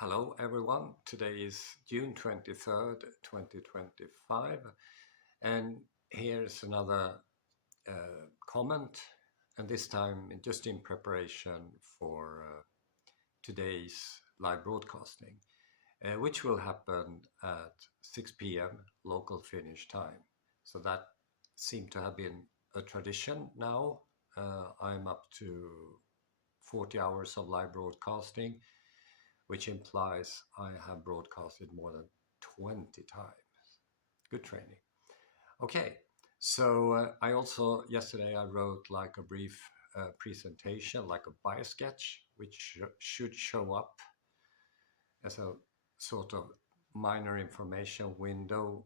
Hello everyone, today is June 23rd, 2025, and here's another comment, and this time just in preparation for today's live broadcasting, which will happen at 6 p.m. local Finnish time. So that seemed to have been a tradition now. I'm up to 40 hours of live broadcasting, which implies I have broadcasted more than 20 times. Good training. Okay, so I also, yesterday I wrote like a brief presentation, like a bio sketch, which should show up as a sort of minor information window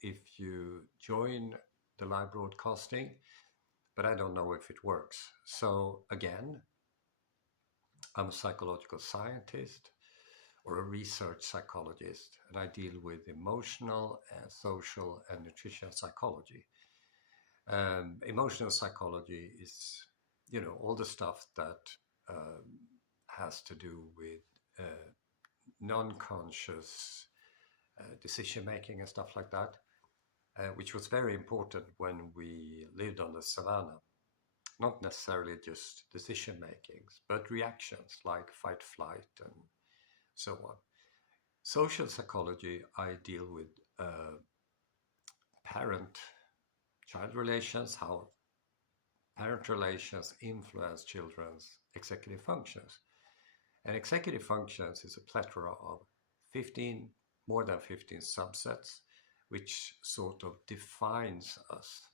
if you join the live broadcasting, but I don't know if it works. So again, I'm a psychological scientist or a research psychologist, and I deal with emotional and social and nutrition psychology. Emotional psychology is, all the stuff that has to do with non-conscious decision making and stuff like that, which was very important when we lived on the savannah. Not necessarily just decision makings, but reactions like fight, flight, and so on. Social psychology, I deal with parent-child relations, how parent relations influence children's executive functions. And executive functions is a plethora of 15, more than 15 subsets, which sort of defines us.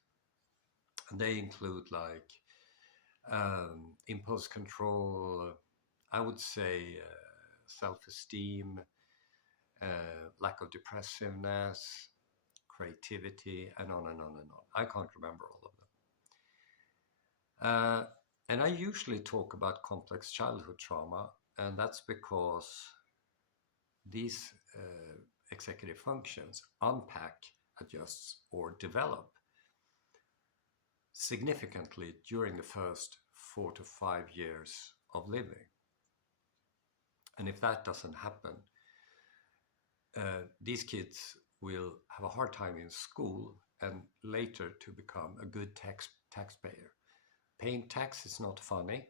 And they include like impulse control, I would say self-esteem, lack of depressiveness, creativity, and on and on and on. I can't remember all of them. And I usually talk about complex childhood trauma, and that's because these executive functions unpack, adjust, or develop significantly during the first 4 to 5 years of living. And if that doesn't happen, these kids will have a hard time in school and later to become a good taxpayer. Paying tax is not funny,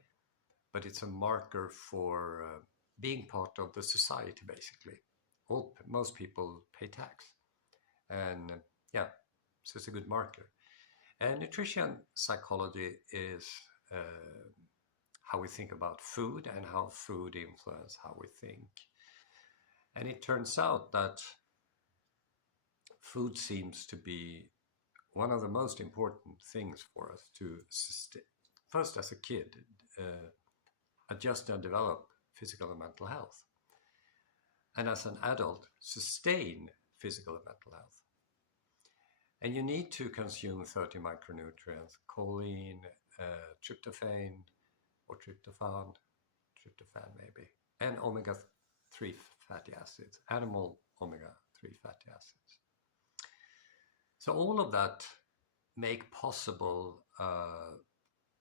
but it's a marker for being part of the society, basically. Most people pay tax. And so it's a good marker. And nutrition psychology is how we think about food and how food influences how we think. And it turns out that food seems to be one of the most important things for us to sustain. First, as a kid, adjust and develop physical and mental health. And as an adult, sustain physical and mental health. And you need to consume 30 micronutrients, choline, tryptophan maybe, and omega-3 fatty acids, animal omega-3 fatty acids. So all of that make possible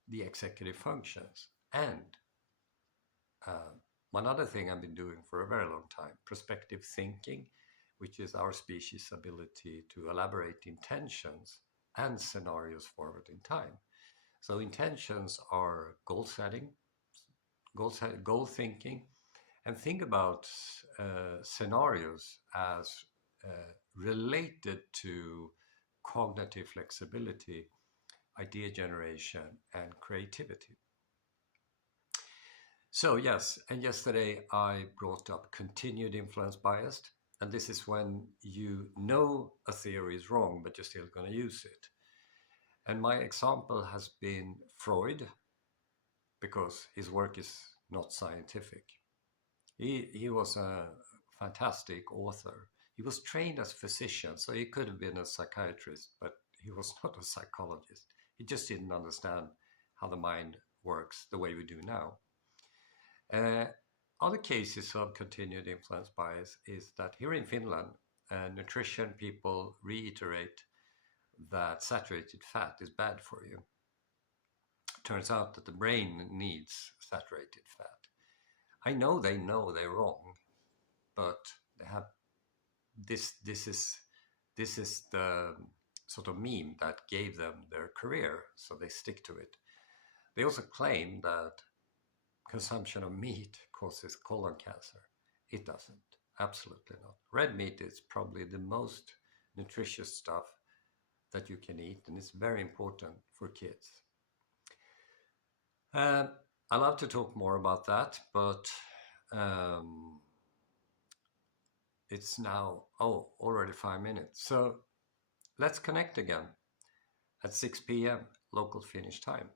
the executive functions. And one other thing I've been doing for a very long time, prospective thinking, which is our species' ability to elaborate intentions and scenarios forward in time. So intentions are goal setting, goal thinking, and think about scenarios as related to cognitive flexibility, idea generation, and creativity. So yes, and yesterday I brought up continued influence bias, and this is when you know a theory is wrong, but you're still going to use it. And my example has been Freud, because his work is not scientific. He was a fantastic author. He was trained as a physician, so he could have been a psychiatrist, but he was not a psychologist. He just didn't understand how the mind works the way we do now. Other cases of continued influence bias is that here in Finland, nutrition people reiterate that saturated fat is bad for you. Turns out that the brain needs saturated fat. I know they're wrong, but they have this. This is the sort of meme that gave them their career, so they stick to it. They also claim that consumption of meat causes colon cancer. It doesn't. Absolutely not. Red meat is probably the most nutritious stuff that you can eat, and it's very important for kids. I love to talk more about that, but um, it's now, already 5 minutes. So let's connect again at 6 p.m. local Finnish time.